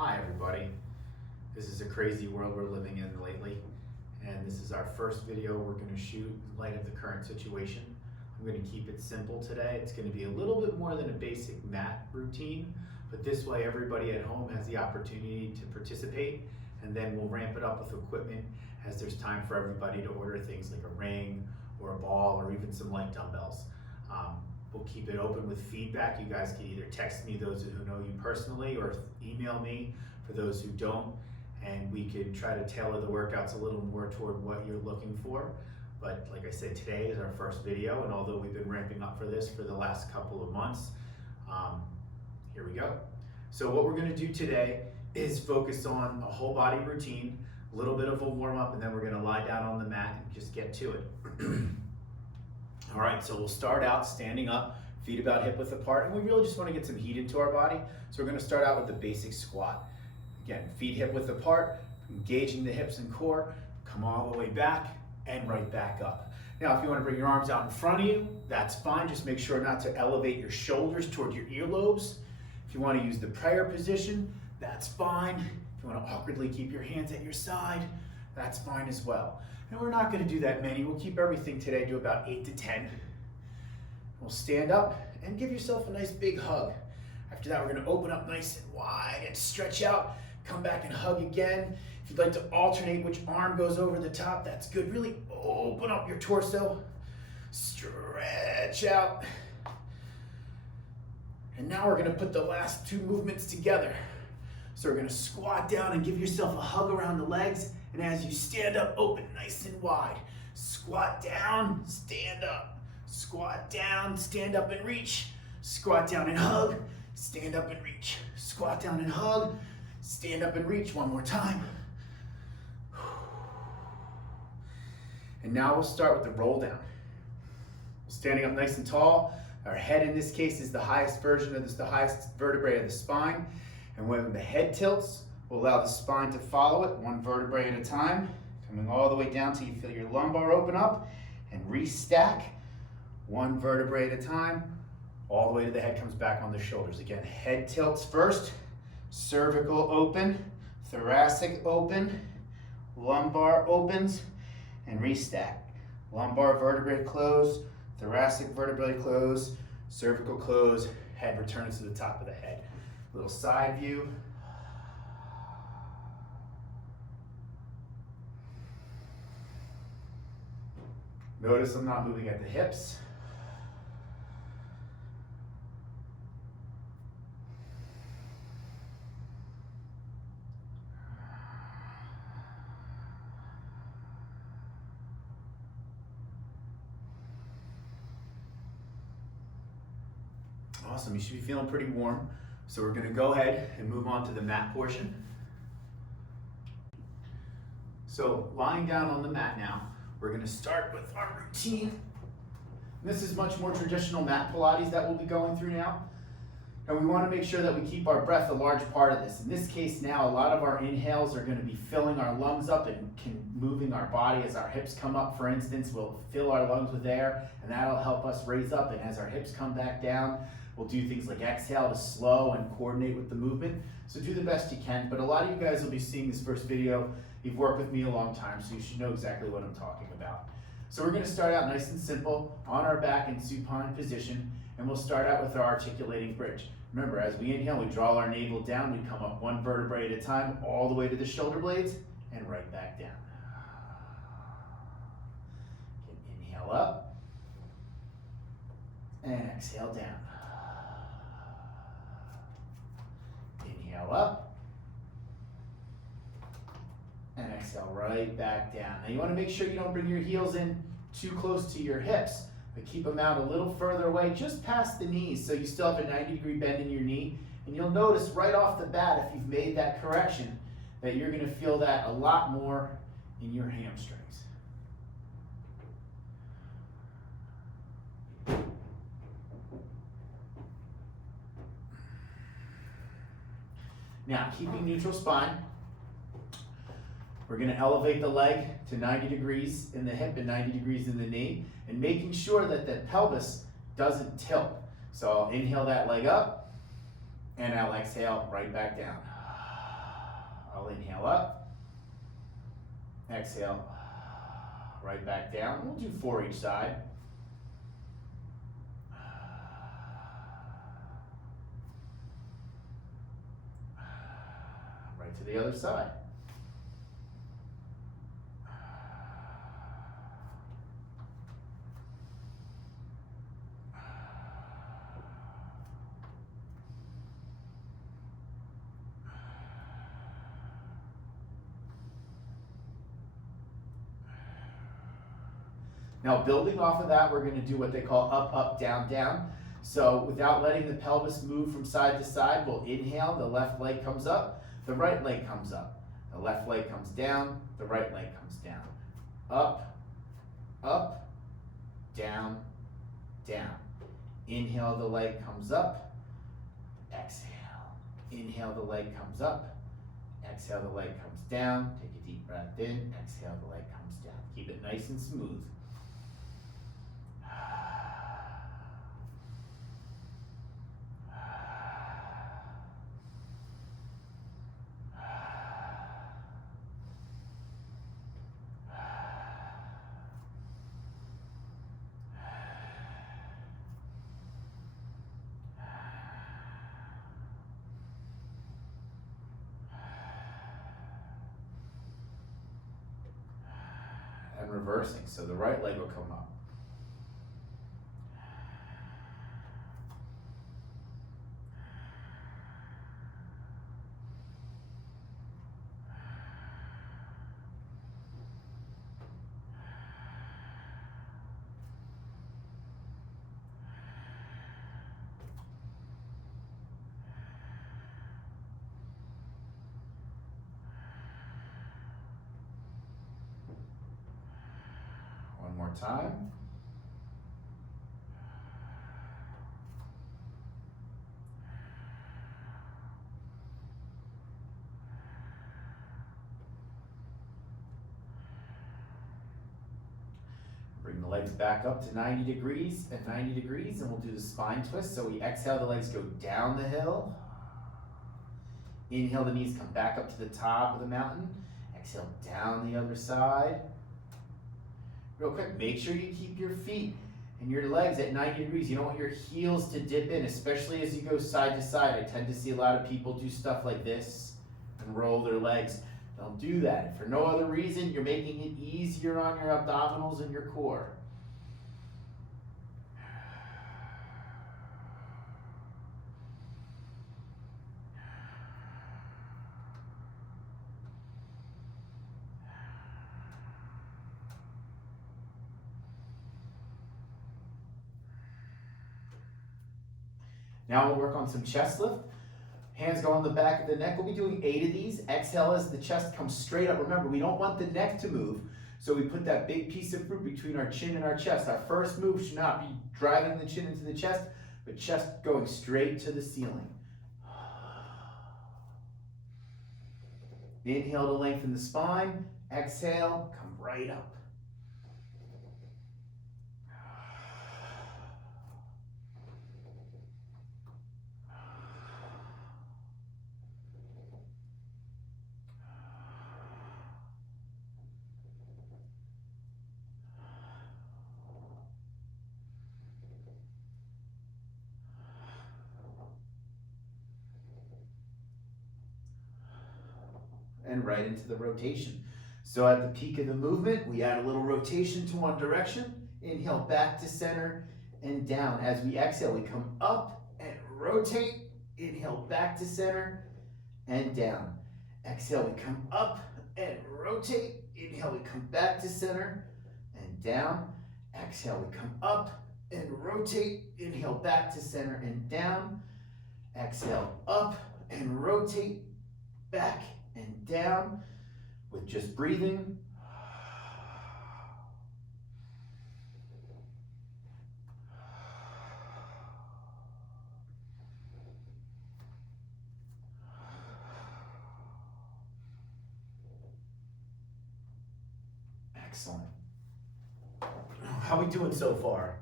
Hi everybody, this is a crazy world we're living in lately, and this is our first video we're going to shoot in light of the current situation. I'm going to keep it simple today. It's going to be a little bit more than a basic mat routine, but this way everybody at home has the opportunity to participate, and then we'll ramp it up with equipment as there's time for everybody to order things like a ring or a ball or even some light dumbbells. We'll keep it open with feedback. You guys can either text me, those who know you personally, or email me for those who don't, and we can try to tailor the workouts a little more toward what you're looking for. But like I said, today is our first video, and although we've been ramping up for this for the last couple of months, here we go. So what we're going to do today is focus on a whole body routine, a little bit of a warm up, and then we're going to lie down on the mat and just get to it. All right, so we'll start out standing up, feet about hip width apart, and we really just want to get some heat into our body. So we're going to start out with the basic squat. Again, feet hip width apart, engaging the hips and core, come all the way back and right back up. Now, if you want to bring your arms out in front of you, that's fine. Just make sure not to elevate your shoulders toward your earlobes. If you want to use the prayer position, that's fine. If you want to awkwardly keep your hands at your side, that's fine as well. And we're not going to do that many. We'll keep everything today to about 8 to 10. We'll stand up and give yourself a nice big hug. After that, we're going to open up nice and wide and stretch out. Come back and hug again. If you'd like to alternate which arm goes over the top, that's good. Really open up your torso. Stretch out. And now we're going to put the last two movements together. So we're going to squat down and give yourself a hug around the legs. And as you stand up, open nice and wide. Squat down, stand up. Squat down, stand up and reach. Squat down and hug, stand up and reach. Squat down and hug, stand up and reach. One more time. And now we'll start with the roll down. Standing up nice and tall. Our head in this case is the highest version of this, the highest vertebrae of the spine. And when the head tilts, we'll allow the spine to follow it, one vertebrae at a time, coming all the way down till you feel your lumbar open up, and restack, one vertebrae at a time, all the way to the head comes back on the shoulders. Again, head tilts first, cervical open, thoracic open, lumbar opens, and restack. Lumbar vertebrae close, thoracic vertebrae close, cervical close, head returns to the top of the head. Little side view. Notice I'm not moving at the hips. Awesome, you should be feeling pretty warm. So we're gonna go ahead and move on to the mat portion. So lying down on the mat now, we're going to start with our routine. This is much more traditional mat Pilates that we'll be going through now. And we want to make sure that we keep our breath a large part of this. In this case now, a lot of our inhales are going to be filling our lungs up and moving our body as our hips come up, for instance. We'll fill our lungs with air, and that'll help us raise up. And as our hips come back down, we'll do things like exhale to slow and coordinate with the movement. So do the best you can. But a lot of you guys will be seeing this first video. You've worked with me a long time, so you should know exactly what I'm talking about. So we're going to start out nice and simple on our back in supine position, and we'll start out with our articulating bridge. Remember, as we inhale, we draw our navel down, we come up one vertebrae at a time, all the way to the shoulder blades, and right back down. Inhale up, and exhale down. Inhale up, and exhale right back down. Now you want to make sure you don't bring your heels in too close to your hips, but keep them out a little further away, just past the knees, so you still have a 90-degree bend in your knee. And you'll notice right off the bat, if you've made that correction, that you're going to feel that a lot more in your hamstrings. Now, keeping neutral spine, we're going to elevate the leg to 90 degrees in the hip and 90 degrees in the knee, and making sure that the pelvis doesn't tilt. So I'll inhale that leg up, and I'll exhale right back down. I'll inhale up. Exhale, right back down. We'll do 4 each side. Right to the other side. Now, building off of that, we're going to do what they call up, up, down, down. So without letting the pelvis move from side to side, we'll inhale, the left leg comes up, the right leg comes up. The left leg comes down, the right leg comes down. Up, up, down, down. Inhale, the leg comes up, exhale. Inhale, the leg comes up, exhale, the leg comes down. Take a deep breath in, exhale, the leg comes down. Keep it nice and smooth. And reversing, so the right leg will come up. One more time. Bring the legs back up to 90 degrees and 90 degrees, and we'll do the spine twist. So we exhale, the legs go down the hill. Inhale, the knees come back up to the top of the mountain. Exhale, down the other side. Real quick, make sure you keep your feet and your legs at 90 degrees. You don't want your heels to dip in, especially as you go side to side. I tend to see a lot of people do stuff like this and roll their legs. Don't do that. If for no other reason, you're making it easier on your abdominals and your core. Now we'll work on some chest lift. Hands go on the back of the neck. We'll be doing 8 of these. Exhale as the chest comes straight up. Remember, we don't want the neck to move, so we put that big piece of fruit between our chin and our chest. Our first move should not be driving the chin into the chest, but chest going straight to the ceiling. Inhale to lengthen the spine. Exhale, come right up. And right into the rotation. So at the peak of the movement, we add a little rotation to one direction. Inhale back to center and down. As we exhale, we come up and rotate. Inhale back to center and down. Exhale, we come up and rotate. Inhale, we come back to center and down. Exhale, we come up and rotate. Inhale back to center and down. Exhale, up and rotate, back and down with just breathing. Excellent. How are we doing so far?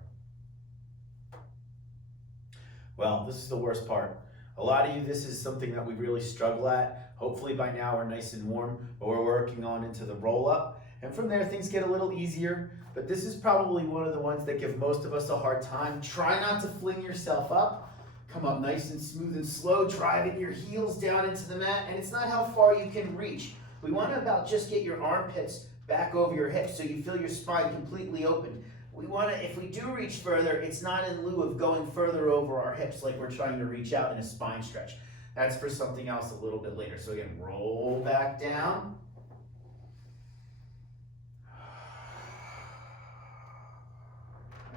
Well, this is the worst part. A lot of you, this is something that we really struggle at. Hopefully by now we're nice and warm, but we're working on into the roll up. And from there things get a little easier, but this is probably one of the ones that give most of us a hard time. Try not to fling yourself up. Come up nice and smooth and slow, driving your heels down into the mat, and it's not how far you can reach. We want to about just get your armpits back over your hips so you feel your spine completely open. We want to, if we do reach further, it's not in lieu of going further over our hips like we're trying to reach out in a spine stretch. That's for something else a little bit later. So again, roll back down.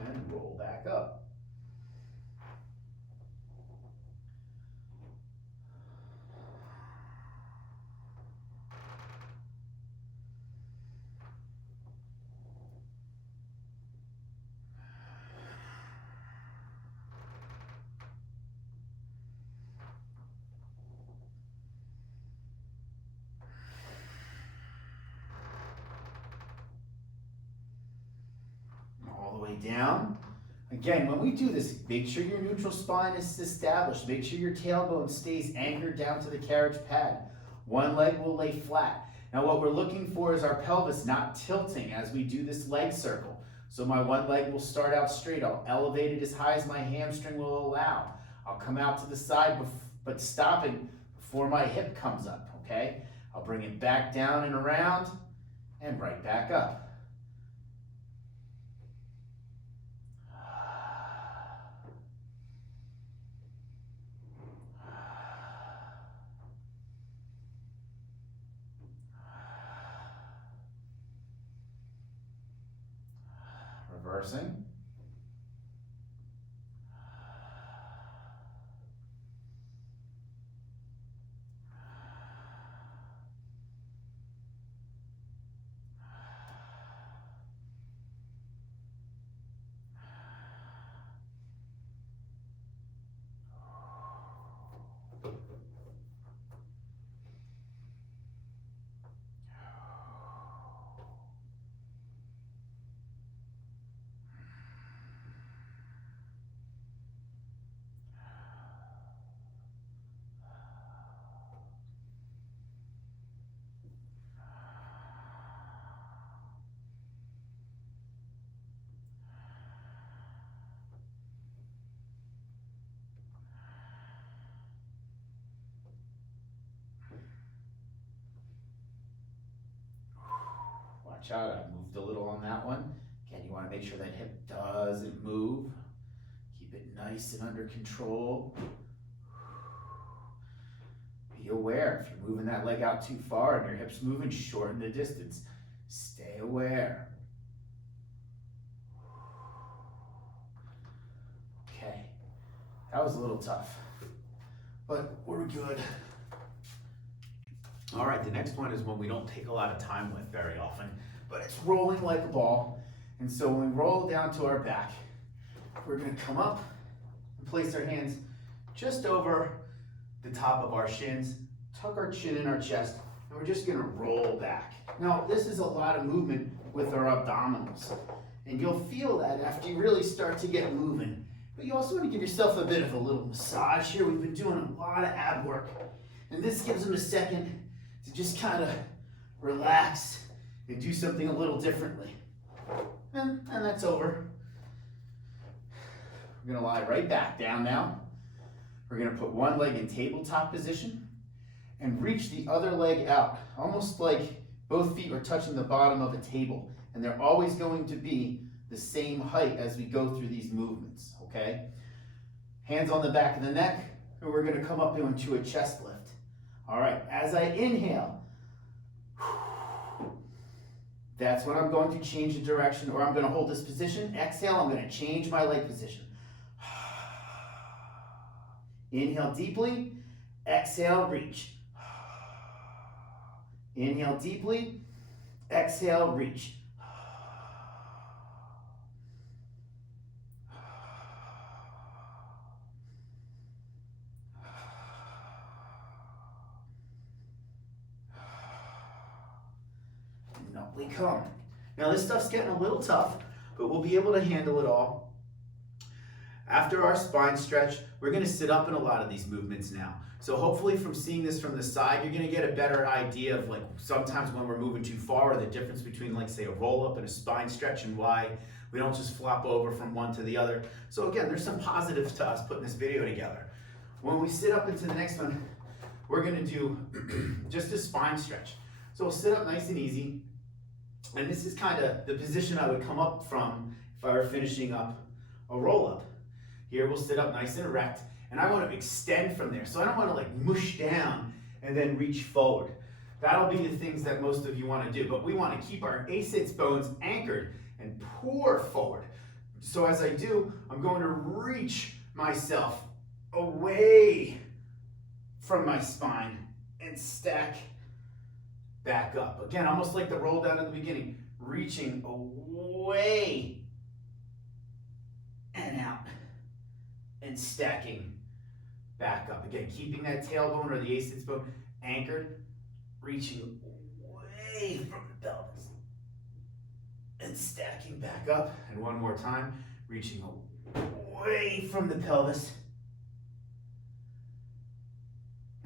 And roll back up. All the way down. Again, when we do this, make sure your neutral spine is established. Make sure your tailbone stays anchored down to the carriage pad. One leg will lay flat. Now what we're looking for is our pelvis not tilting as we do this leg circle. So my one leg will start out straight. I'll elevate it as high as my hamstring will allow. I'll come out to the side, but stopping before my hip comes up, okay? I'll bring it back down and around and right back up. Reversing. Watch out, I moved a little on that one. Again, you want to make sure that hip doesn't move. Keep it nice and under control. Be aware, if you're moving that leg out too far and your hip's moving, shorten the distance. Stay aware. Okay, that was a little tough, but we're good. All right, the next one is one we don't take a lot of time with very often, but it's rolling like a ball. And so when we roll down to our back, we're gonna come up and place our hands just over the top of our shins, tuck our chin in our chest, and we're just gonna roll back. Now, this is a lot of movement with our abdominals, and you'll feel that after you really start to get moving. But you also wanna give yourself a bit of a little massage here. We've been doing a lot of ab work, and this gives them a second to just kind of relax and do something a little differently. And that's over. We're gonna lie right back down now. We're gonna put one leg in tabletop position and reach the other leg out, almost like both feet are touching the bottom of a table, and they're always going to be the same height as we go through these movements, okay? Hands on the back of the neck, and we're gonna come up into a chest lift. All right, as I inhale, that's when I'm going to change the direction, or I'm going to hold this position. Exhale, I'm going to change my leg position. Inhale deeply, exhale, reach. Inhale deeply, exhale, reach. We come. Now this stuff's getting a little tough, but we'll be able to handle it all. After our spine stretch, we're gonna sit up in a lot of these movements now. So hopefully from seeing this from the side, you're gonna get a better idea of like sometimes when we're moving too far, or the difference between like say a roll up and a spine stretch and why we don't just flop over from one to the other. So again, there's some positives to us putting this video together. When we sit up into the next one, we're gonna do just a spine stretch. So we'll sit up nice and easy. And this is kind of the position I would come up from if I were finishing up a roll up. Here we'll sit up nice and erect, and I want to extend from there. So I don't want to like mush down and then reach forward. That'll be the things that most of you want to do, but we want to keep our A-sits bones anchored and pour forward. So as I do, I'm going to reach myself away from my spine and stack back up. Again, almost like the roll down in the beginning, reaching away and out and stacking back up. Again, keeping that tailbone or the A-sits bone anchored, reaching away from the pelvis and stacking back up. And one more time, reaching away from the pelvis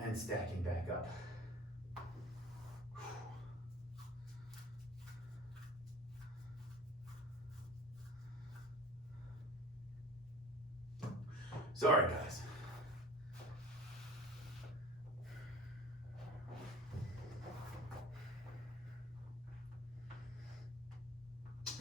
and stacking back up. Sorry, guys.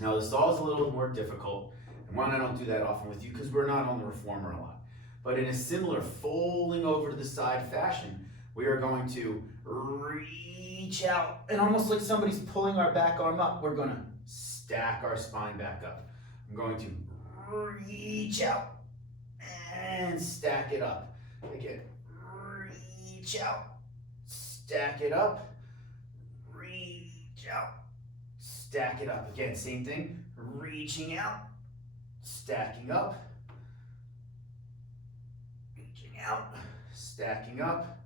Now the saw is a little more difficult, and one, I don't do that often with you because we're not on the reformer a lot. But in a similar folding over to the side fashion, we are going to reach out, and almost like somebody's pulling our back arm up, we're going to stack our spine back up. I'm going to reach out and stack it up. Again, reach out, stack it up, reach out, stack it up. Again, same thing, reaching out, stacking up, reaching out, stacking up,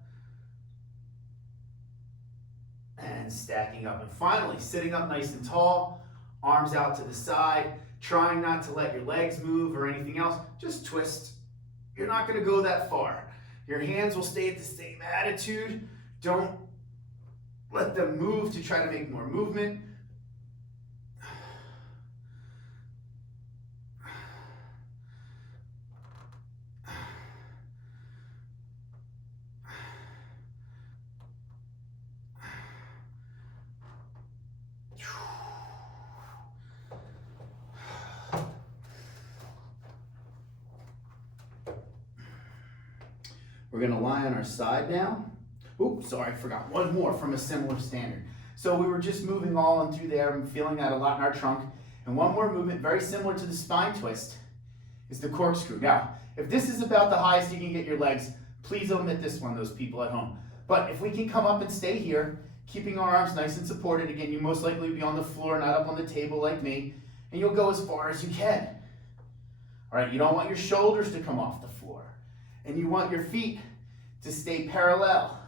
and stacking up. And finally, sitting up nice and tall, arms out to the side, trying not to let your legs move or anything else, just twist. You're not going to go that far. Your hands will stay at the same attitude. Don't let them move to try to make more movement. We're gonna lie on our side now. Oops, sorry, I forgot one more from a similar standard. So we were just moving all in through there and feeling that a lot in our trunk. And one more movement, very similar to the spine twist, is the corkscrew. Now, if this is about the highest you can get your legs, please omit this one, those people at home. But if we can come up and stay here, keeping our arms nice and supported, again, you most likely be on the floor, not up on the table like me, and you'll go as far as you can. All right, you don't want your shoulders to come off the floor. And you want your feet to stay parallel.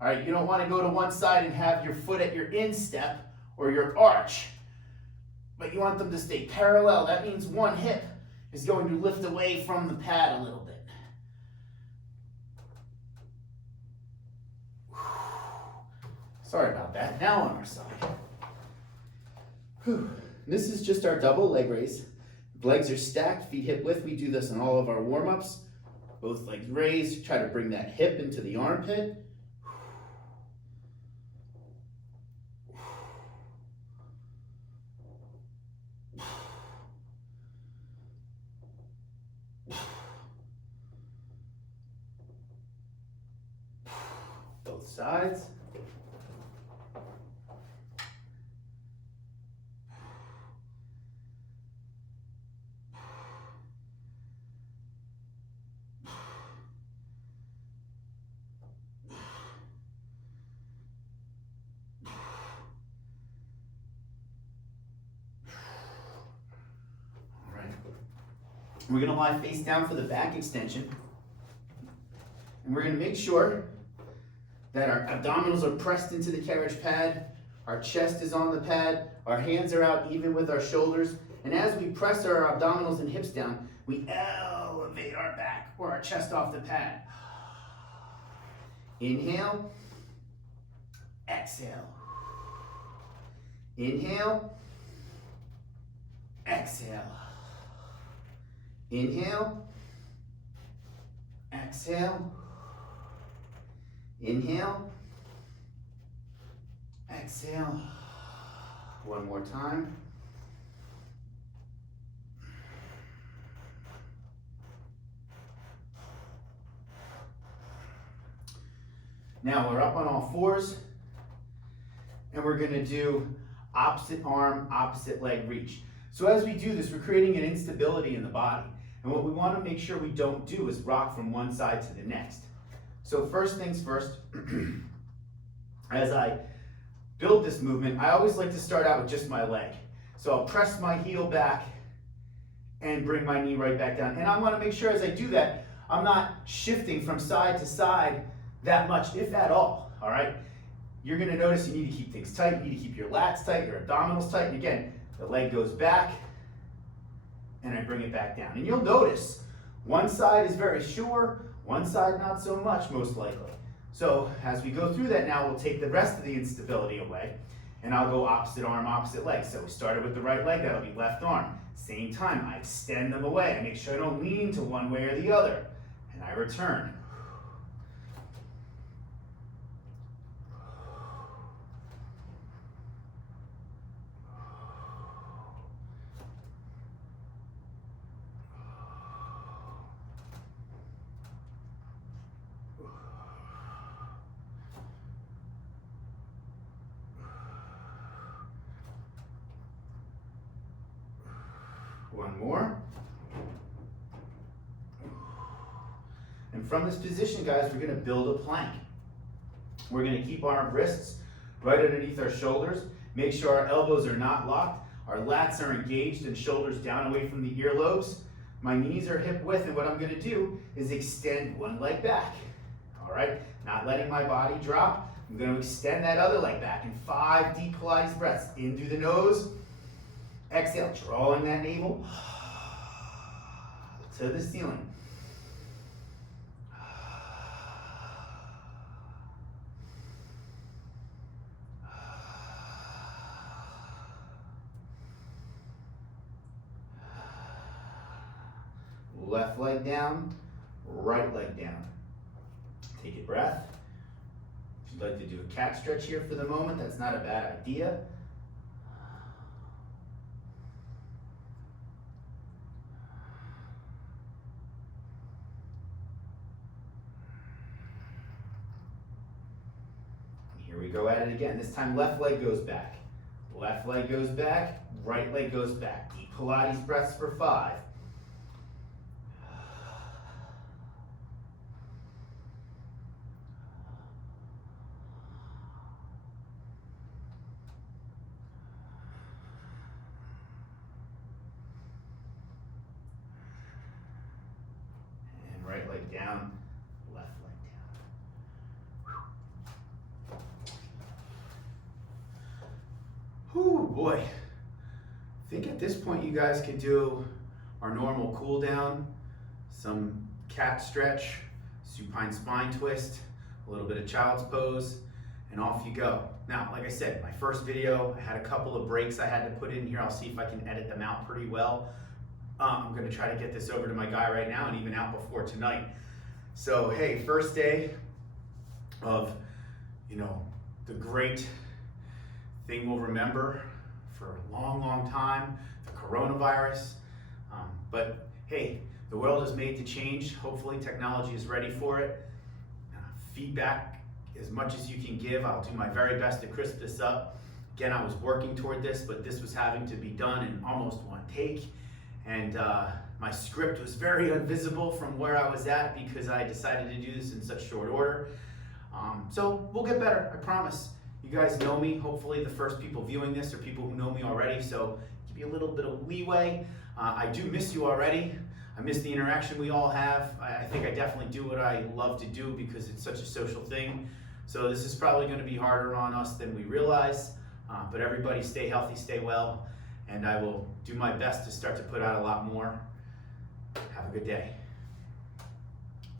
All right, you don't want to go to one side and have your foot at your instep or your arch, but you want them to stay parallel. That means one hip is going to lift away from the pad a little bit. Sorry about that. Now on our side. This is just our double leg raise. Legs are stacked, feet hip width. We do this in all of our warm-ups. Both legs raised, try to bring that hip into the armpit. Both sides. We're going to lie face down for the back extension. And we're going to make sure that our abdominals are pressed into the carriage pad, our chest is on the pad, our hands are out even with our shoulders. And as we press our abdominals and hips down, we elevate our back or our chest off the pad. Inhale, exhale. Inhale, exhale. Inhale, exhale. Inhale, exhale. One more time. Now we're up on all fours, and we're gonna do opposite arm, opposite leg reach. So as we do this, we're creating an instability in the body. And what we wanna make sure we don't do is rock from one side to the next. So first things first, as I build this movement, I always like to start out with just my leg. So I'll press my heel back and bring my knee right back down. And I wanna make sure as I do that, I'm not shifting from side to side that much, if at all right? You're gonna notice you need to keep things tight, you need to keep your lats tight, your abdominals tight, and again, the leg goes back, and I bring it back down. And you'll notice, one side is very sure, one side not so much, most likely. So, as we go through that now, we'll take the rest of the instability away, and I'll go opposite arm, opposite leg. So we started with the right leg, that'll be left arm. Same time, I extend them away. I make sure I don't lean to one way or the other, and I return. One more. And from this position, guys, we're gonna build a plank. We're gonna keep our wrists right underneath our shoulders. Make sure our elbows are not locked. Our lats are engaged and shoulders down away from the earlobes. My knees are hip width, and what I'm gonna do is extend one leg back. All right, not letting my body drop. I'm gonna extend that other leg back in 5 deep Pilates breaths. In through the nose. Exhale, drawing that navel to the ceiling. Left leg down, right leg down. Take a breath. If you'd like to do a cat stretch here for the moment, that's not a bad idea. Here we go at it again. This time left leg goes back. Left leg goes back, right leg goes back. Deep Pilates breaths for 5. And right leg down, left leg down. Whew, boy. I think at this point you guys could do our normal cool down, some cat stretch, supine spine twist, a little bit of child's pose, and off you go. Now, like I said, my first video, I had a couple of breaks I had to put in here. I'll see if I can edit them out pretty well. I'm gonna try to get this over to my guy right now and even out before tonight. So, hey, first day of, the great thing we'll remember for a long, long time, the coronavirus. But hey, the world is made to change. Hopefully technology is ready for it. Feedback as much as you can give. I'll do my very best to crisp this up. Again, I was working toward this, but this was having to be done in almost one take. And my script was very invisible from where I was at because I decided to do this in such short order. So we'll get better, I promise. You guys know me. Hopefully the first people viewing this are people who know me already, so give you a little bit of leeway. I do miss you already. I miss the interaction we all have. I think I definitely do what I love to do because it's such a social thing. So this is probably going to be harder on us than we realize, but everybody stay healthy, stay well, and I will do my best to start to put out a lot more. Have a good day.